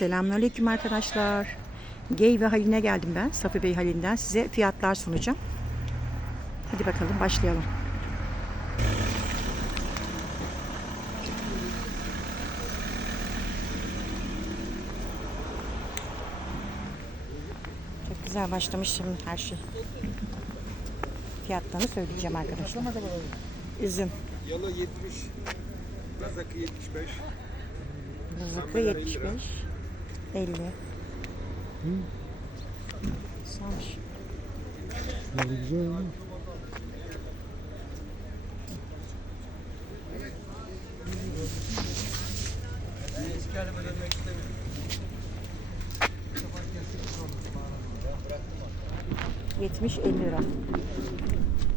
Selamünaleyküm arkadaşlar. Gey ve Haline geldim ben. Safi Bey Halin'den size fiyatlar sunacağım. Hadi bakalım başlayalım. Çok güzel başlamış şimdi her şey. Fiyatlarını söyleyeceğim arkadaşlar. Üzüm. Yalı 70, Kazakı 75. Rızıklı 75. 50. Güzelmiş. Ne güzel ama. Yetmiş 50 lira.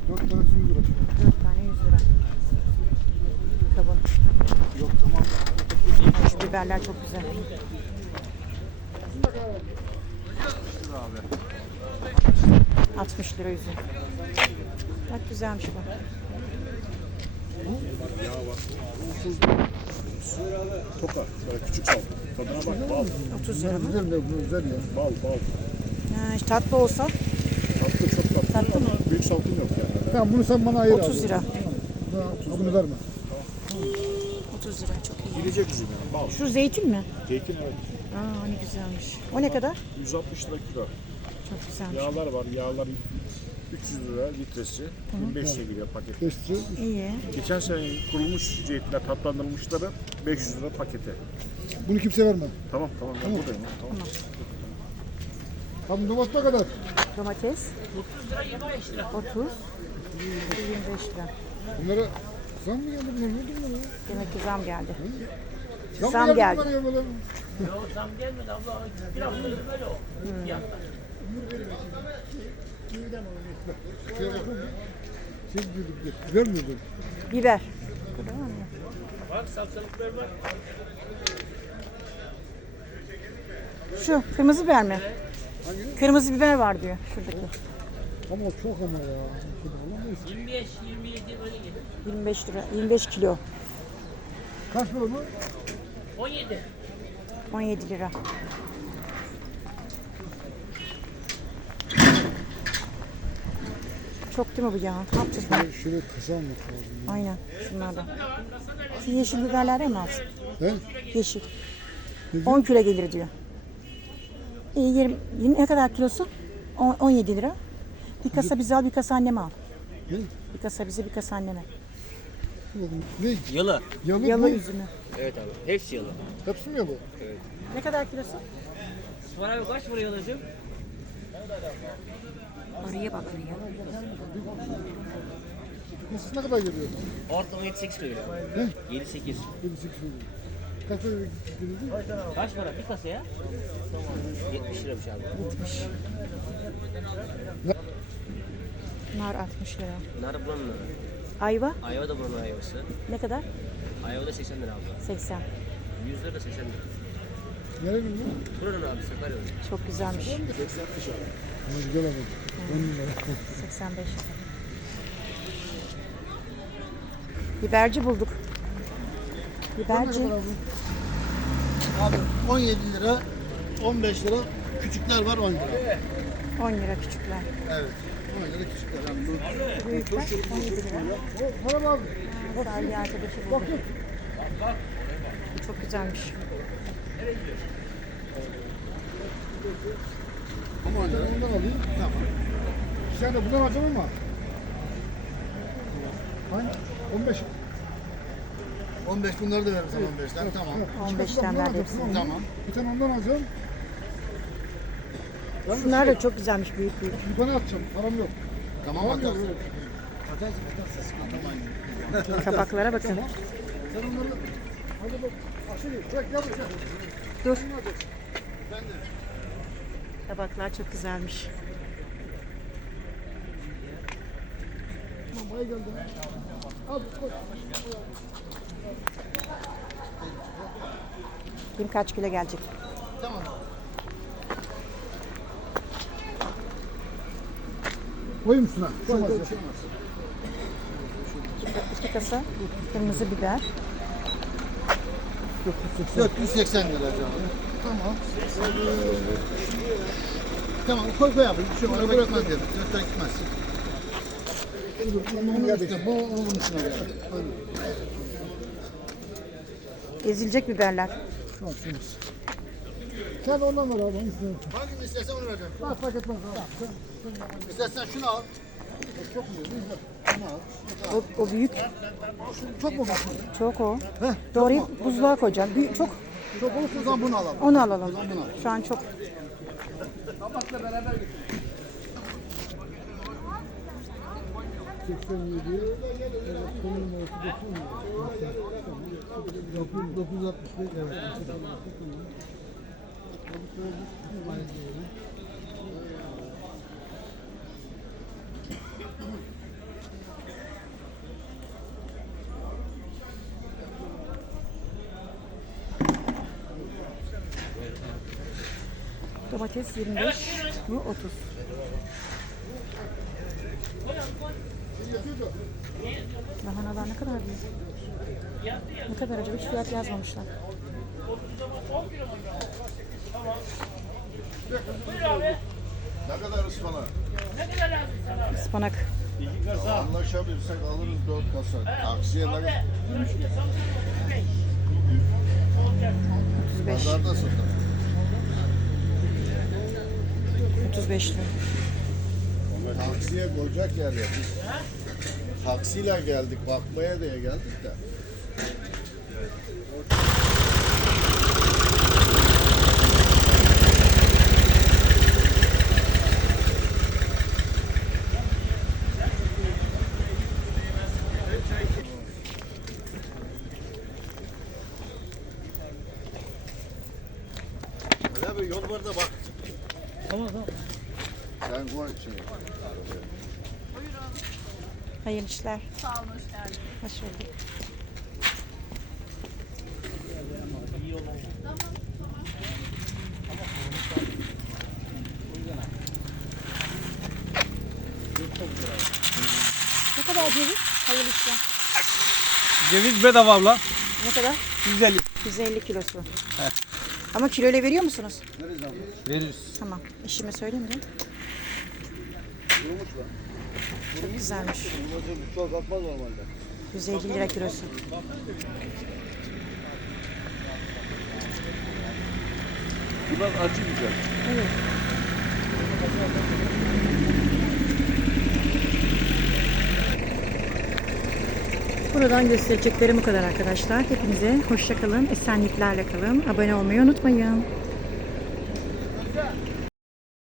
Dört tanesi 100 lira. 4 tane 100 lira. Kavun. Yok tamam. Şu biberler çok güzel. Abi. 60 lira üzüm. Bak güzelmiş bu. Toka, böyle küçük sal. Tadına bak, bal, 30 lira mı? Güzel de bu güzel ya. bal, bal. Ha, işte tatlı olsa Tatlı çok tatlı. Tatlı mı? Büyük salkım yok yani. Tamam bunu sen bana ayır 30 abi. lira. Bunu verme. 30 lira çok iyi. Gidecek üzüm yani, bal. Şu zeytin mi? Zeytin evet. Aa ne güzelmiş. O ne kadar? 160 lira kilo. Çok güzelmiş. Yağlar var, yağlar 300 lira litresi. 1500'e geliyor paket. Geçti. İyi. Geçen sene kurulmuş zeytinler, tatlandırılmışları 500 lira pakete. Bunu kimse verme. Tamam tamam ben buradayım. ya, Tamam. Tam domates ne kadar? Domates 30 lira 30 25 lira. Bunlara zam mı geldi? Ne ya? Demek ki zam geldi. Zam, Zam geldi. bunlar ya böyle? Şey bakın. Şey diyorduk. Vermiyordum. Biber. Şu kırmızı biber mi? Kırmızı biber var diyor şuradaki. Ama çok ama ya. Şunu alamayız. 25, 27 böyle gelir. 25 lira, 25 kilo, Kaç para bu? 17. 17 lira. Çok değil mi bu ya? Ne yapacağız bunu? Şöyle, şöyle kısa almak lazım. Aynen şunlardan. Şu yeşil biberlerden mi alsın? He? Yeşil. 10 kilo gelir diyor. İyi, 20, yirmi- ne kadar kilosu? On- 17 lira. Bir kasa bize al, bir kasa anneme al. Ne? Bir kasa bize, bir kasa anneme. Ne? Yalı. Yalı, Yalı üzümü. Evet abi. Hepsi yalı. Hepsi mi yalı? Ne kadar kilosu? İsmail abi kaç para yalıcım? Arıya bak arıya. Nasıl ne kadar geliyor? Ortalama 7-8 kilo geliyor. 7-8. 7 8 Kaç para geliyor? Kaç para? Bir kasaya? 70 liramış abi. Nar 60 lira. Nar buranın narı. Ayva Ayva da buranın ayvası. ne kadar? Ayva da 80 lira abla. 80. 100 lira da 80 lira. Nereye gidiyor? Buranın abi Sakarya'nın. Çok güzelmiş. Ama güzel abi. 10 lira. 85 lira. Biberci bulduk. Biberci. Abi 17 lira, 15 lira, küçükler var 10 lira. 10 lira küçükler. Evet. 10 lira küçükler. Yani Büyükler 17 lira. Para abi. Salih arkadaşı bulduk. Çok güzelmiş. Ama ondan alayım. Tamam. Sen de bundan alacağım ama. Hangi? 15. 15 bunları da verirsen 15'ten tamam. 15'ten ver hepsini. Tamam. Bir tane ondan alacağım. Şunlar da çok güzelmiş büyük büyük. Bir tane atacağım. Param yok. Tamam atarsın. Tamam. Kabaklara bakın. Sen onları hadi bak. Aşırı. Çek yavrum çek. Dur. Kabaklar çok güzelmiş. Kim kaç kilo gelecek? Koyayım üstüne. Koymaz. İki kasa kırmızı biber. 480 lira canım. Tamam. Tamam koy koy abi. Bir şey var. Bırakmaz dedim. Zaten gitmez. Bu onun üstüne. Buyurun. Ezilecek biberler. Sen ondan ver abi. Hangisini istersen onu vereceğim. Bak fark etmez abi. İstersen şunu al. Çok mu diyor? Bunu al. O, o büyük. Çok mu bakın? Çok o. Doğrayıp buzluğa koyacağım. Büyük, çok. Çok olursa o zaman bunu alalım. Onu alalım. Şu an çok. Dokuz altmış beş. Evet. Domates 25, bu 30. Lahanalar ne kadar büyük. Ne kadar acaba hiç fiyat yazmamışlar. Ne kadar ıspanak? Ispanak Anlaşabilirsek alırız dört kasa. Taksiye ne kadar? 35. Pazarda satar. 35 lira. Taksiye koyacak yer yok. Biz taksiyle geldik, bakmaya diye geldik de. Ali abi yol var da bak. Tamam tamam. Şey. Hayırlı işler. Sağ olun, hoş geldiniz. Hoş bulduk. Ne kadar ceviz? Hayırlı işler. Ceviz bedava abla. Ne kadar? 150. 150 kilosu. Ama kiloyla veriyor musunuz? Veririz. Tamam. Eşime söyleyeyim de. Çok güzelmiş. Çok atmaz normalde. 150 lira kilosu. Bunlar acı güzel. Evet. Buradan göstereceklerim bu kadar arkadaşlar. Hepinize hoşça kalın, esenliklerle kalın. Abone olmayı unutmayın.